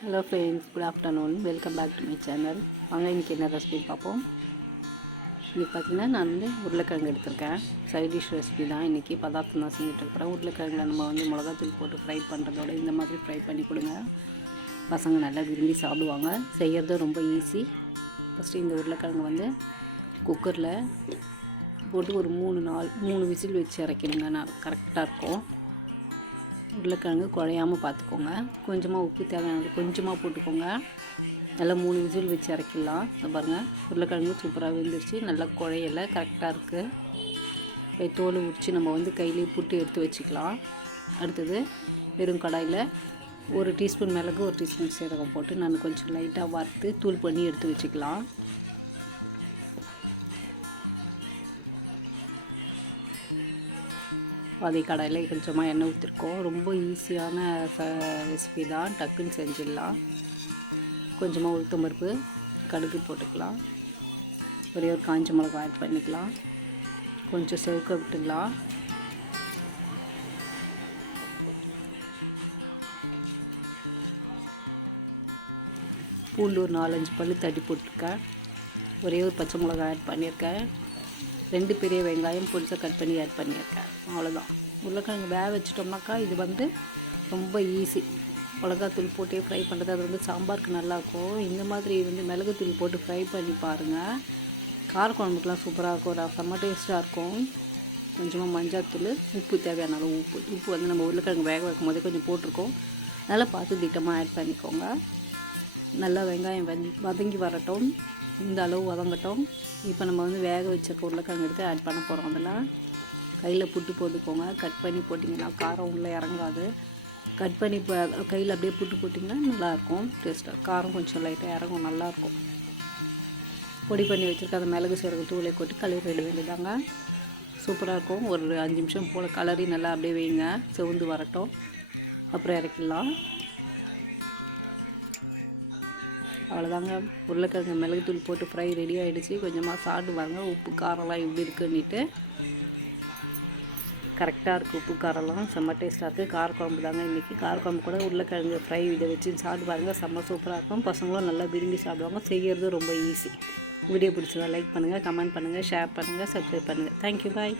Hello friends good afternoon welcome back to my channel வாங்க இன்றைக்கி என்ன ரெசிபி பார்ப்போம்? இன்றைக்கி பார்த்தீங்கன்னா நான் வந்து உருளைக்கிழங்கு எடுத்திருக்கேன். சைட் டிஷ் ரெசிபி தான். இன்றைக்கி பதார்த்தம் தான் செஞ்சுட்டு இருக்கிறேன். உருளைக்கிழங்குல நம்ம வந்து மிளகாத்தூள் போட்டு ஃப்ரை பண்ணுறதோட இந்த மாதிரி ஃப்ரை பண்ணி கொடுங்க. பசங்க நல்லா விரும்பி சாப்பிடுவாங்க. செய்கிறது ரொம்ப ஈஸி ஃபஸ்ட்டு இந்த உருளைக்கிழங்கு வந்து குக்கரில் போட்டு ஒரு மூணு நாள் மூணு விசில் வச்சு இறக்கிடுங்க நான் கரெக்டாக இருக்கும். உருளைக்கிழங்கு குழையாமல் பார்த்துக்கோங்க கொஞ்சமாக உப்பு தேவையானது கொஞ்சமாக போட்டுக்கோங்க. நல்லா மூணு விசில் வச்சு இறக்கிடலாம் இதை பாருங்கள் உருளைக்கிழங்கு சூப்பராக வெந்துருச்சு. நல்லா குழையலை கரெக்டாக இருக்குது தோல் உரித்து நம்ம வந்து கையிலேயே புட்டு எடுத்து வச்சுக்கலாம். அடுத்தது வெறும் கடாயில் ஒரு டீஸ்பூன் மிளகு ஒரு டீஸ்பூன் சீரகம் போட்டு நான் கொஞ்சம் லைட்டாக வறுத்து தூள் பண்ணி எடுத்து வச்சுக்கலாம். பாதி கடையில் கொஞ்சமாக எண்ணெய் ஊற்றிருக்கோம் ரொம்ப ஈஸியான ரெசிபி தான். டக்குன்னு செஞ்சிடலாம். கொஞ்சமாக உளுத்தம் பருப்பு கடுகு போட்டுக்கலாம். ஒரே ஒரு காஞ்ச மிளகா ஆட் பண்ணிக்கலாம். கொஞ்சம் செவுக்க விட்டுக்கலாம். பூண்டு ஒரு நாலஞ்சு பல் தட்டி போட்டிருக்கேன். ஒரே ஒரு பச்சை மிளகா ஆட் பண்ணியிருக்கேன். ரெண்டு பெரிய வெங்காயம் பொடிசாக கட் பண்ணி ஆட் பண்ணியிருக்கேன். அவ்வளோதான் உருளைக்கிழங்கு வேக வச்சிட்டோம்னாக்கா இது வந்து ரொம்ப ஈஸி மிளகாத்தூள் போட்டே ஃப்ரை பண்ணுறது அது வந்து சாம்பாருக்கு நல்லாயிருக்கும் இந்த மாதிரி வந்து மிளகுத்தூள் போட்டு ஃப்ரை பண்ணி பாருங்கள் காரக்குழம்புக்கெலாம் சூப்பராக இருக்கும். செம்ம டேஸ்ட்டாக இருக்கும். கொஞ்சமாக மஞ்சாத்தூள் உப்பு தேவையான அளவு உப்பு. உப்பு வந்து நம்ம உருளைக்கிழங்கு வேக வைக்கும் போதே கொஞ்சம் போட்டிருக்கோம். நல்லா பார்த்து திட்டமாக ஆட் பண்ணிக்கோங்க. நல்லா வெங்காயம் வந் வதங்கி வரட்டும். இந்த அளவு வதங்கட்டும். இப்போ நம்ம வந்து வேக வச்ச உருளைக்கிழங்கு எடுத்து ஆட் பண்ண போகிறோம் அதெல்லாம் கையில் புட்டு போட்டுக்கோங்க. கட் பண்ணி போட்டிங்கன்னா காரம் உள்ளே இறங்காது. கட் பண்ணி கையில் அப்படியே புட்டு போட்டிங்கன்னா நல்லாயிருக்கும். டேஸ்ட்டாக காரம் கொஞ்சம் லைட்டாக இறங்கும் நல்லாயிருக்கும். பொடி பண்ணி வச்சுருக்க அந்த மிளகு சீரக தூளை கொட்டி கழுவி ரெடி வேண்டியதாங்க சூப்பராக இருக்கும். ஒரு அஞ்சு நிமிஷம் போல் கலரி நல்லா அப்படியே வைங்க. செவந்து வரட்டும். அப்புறம் இறக்கிடலாம். அவ்வளோதாங்க. உருளைக்கிழங்கு மிளகுத்தூள் போட்டு ஃப்ரை ரெடி ஆகிடுச்சு கொஞ்சமாக சாப்பிடுவாங்க உப்பு காரம்லாம் எப்படி இருக்குன்னுட்டு. கரெக்டாக இருக்குது உப்பு காரம்லாம் செம்ம டேஸ்ட்டாக இருக்குது காரக்குழம்பு தாங்க இன்றைக்கி காரக்குழம்பு கூட உருளைக்கிழங்கு ஃப்ரை இதை வச்சு சாப்பிட்டு பாருங்கள் செம்ம சூப்பராக இருக்கும். பசங்களும் நல்லா விரும்பி சாப்பிடுவாங்க. செய்கிறது ரொம்ப ஈஸி வீடியோ பிடிச்சதா லைக் பண்ணுங்கள் கமெண்ட் பண்ணுங்கள் ஷேர் பண்ணுங்கள் சப்ஸ்கிரைப் பண்ணுங்கள் தேங்க்யூ பாய்